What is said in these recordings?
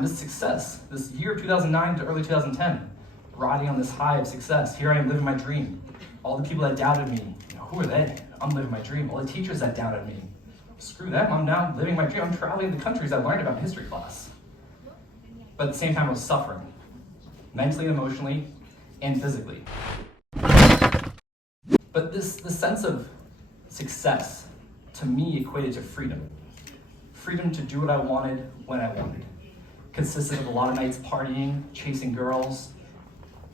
This success, this year of 2009 to early 2010, riding on this high of success. Here I am living my dream. All the people that doubted me, who are they? I'm living my dream. All the teachers that doubted me, screw them, I'm now living my dream. I'm traveling the countries I learned about in history class. But at the same time, I was suffering, mentally, emotionally, and physically. But this sense of success, to me, equated to freedom. Freedom to do what I wanted, when I wanted. Consisted of a lot of nights partying, chasing girls,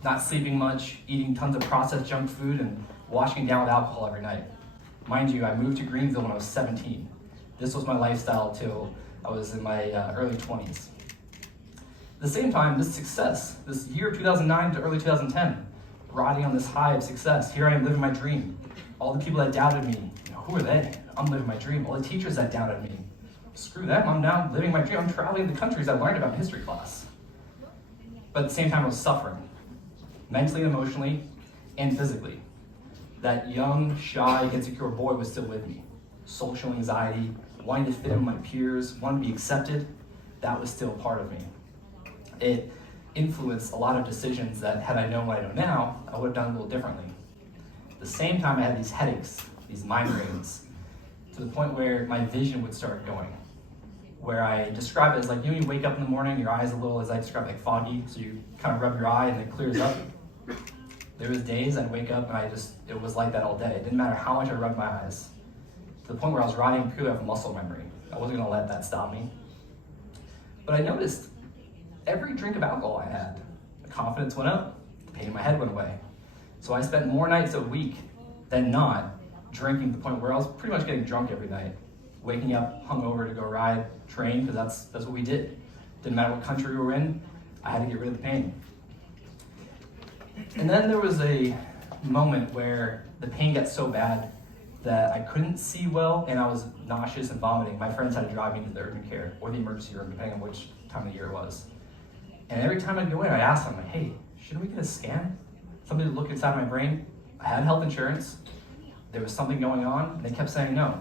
not sleeping much, eating tons of processed junk food, and washing down with alcohol every night. Mind you, I moved to Greenville when I was 17. This was my lifestyle till I was in my early 20s. At the same time, this success, this year of 2009 to early 2010, riding on this high of success. Here I am living my dream. All the people that doubted me, who are they? I'm living my dream. All the teachers that doubted me, screw them, I'm now living my dream. I'm traveling the countries I learned about in history class. But at the same time, I was suffering, mentally, emotionally, and physically. That young, shy, insecure boy was still with me. Social anxiety, wanting to fit in with my peers, wanting to be accepted, that was still part of me. It influenced a lot of decisions that, had I known what I know now, I would have done a little differently. At the same time, I had these headaches, these migraines, to the point where my vision would start going. Where I describe it as like, you know, you wake up in the morning, your eyes a little, as I describe it, like foggy, so you kind of rub your eye and it clears up. There was days I'd wake up and it was like that all day. It didn't matter how much I rubbed my eyes. To the point where I was riding purely off muscle memory. I wasn't gonna let that stop me. But I noticed every drink of alcohol I had, the confidence went up, the pain in my head went away. So I spent more nights a week than not drinking to the point where I was pretty much getting drunk every night. Waking up hungover to go ride, train, because that's what we did. Didn't matter what country we were in, I had to get rid of the pain. And then there was a moment where the pain got so bad that I couldn't see well and I was nauseous and vomiting. My friends had to drive me to the urgent care or the emergency room, depending on which time of year it was. And every time I'd go in, I'd ask them, like, hey, shouldn't we get a scan? Somebody to look inside my brain. I had health insurance. There was something going on, and they kept saying no.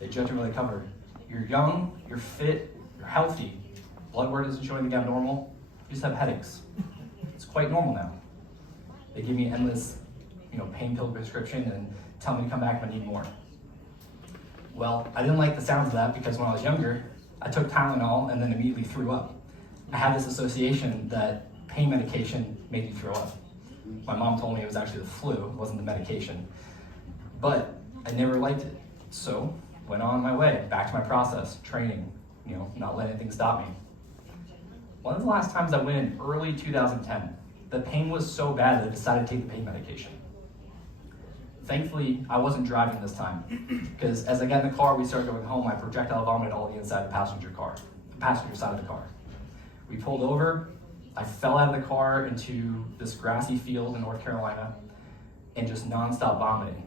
They judged me really covered. You're young, you're fit, you're healthy. Blood work isn't showing anything abnormal. You just have headaches. It's quite normal now. They give me endless, pain pill prescription and tell me to come back if I need more. Well, I didn't like the sounds of that because when I was younger, I took Tylenol and then immediately threw up. I had this association that pain medication made you throw up. My mom told me it was actually the flu, it wasn't the medication. But I never liked it. So went on my way, back to my process, training, not letting anything stop me. One of the last times I went in early 2010, the pain was so bad that I decided to take the pain medication. Thankfully, I wasn't driving this time, because as I got in the car, we started going home, I projectile vomited all the inside the passenger side of the car. We pulled over, I fell out of the car into this grassy field in North Carolina, and just nonstop vomiting.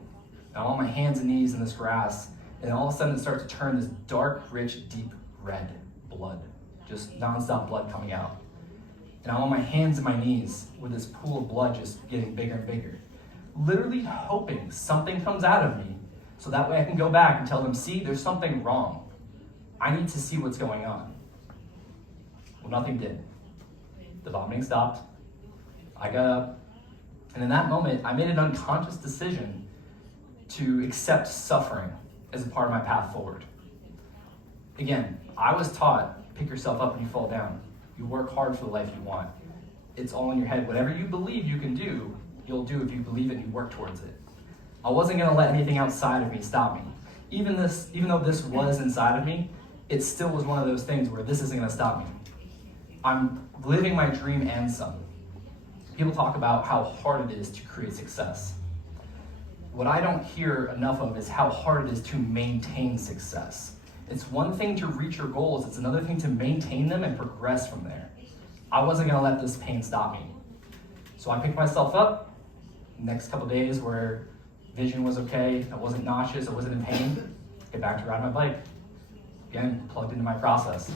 And I'm on my hands and knees in this grass, and all of a sudden it starts to turn this dark, rich, deep red blood. Just nonstop blood coming out. And I'm on my hands and my knees with this pool of blood just getting bigger and bigger. Literally hoping something comes out of me so that way I can go back and tell them, see, there's something wrong. I need to see what's going on. Well, nothing did. The vomiting stopped. I got up. And in that moment, I made an unconscious decision to accept suffering as a part of my path forward. Again, I was taught, pick yourself up when you fall down. You work hard for the life you want. It's all in your head. Whatever you believe you can do, you'll do if you believe it and you work towards it. I wasn't gonna let anything outside of me stop me. Even though this was inside of me, it still was one of those things where this isn't gonna stop me. I'm living my dream and some. People talk about how hard it is to create success. What I don't hear enough of is how hard it is to maintain success. It's one thing to reach your goals, it's another thing to maintain them and progress from there. I wasn't gonna let this pain stop me. So I picked myself up, next couple days where vision was okay, I wasn't nauseous, I wasn't in pain, get back to riding my bike. Again, plugged into my process.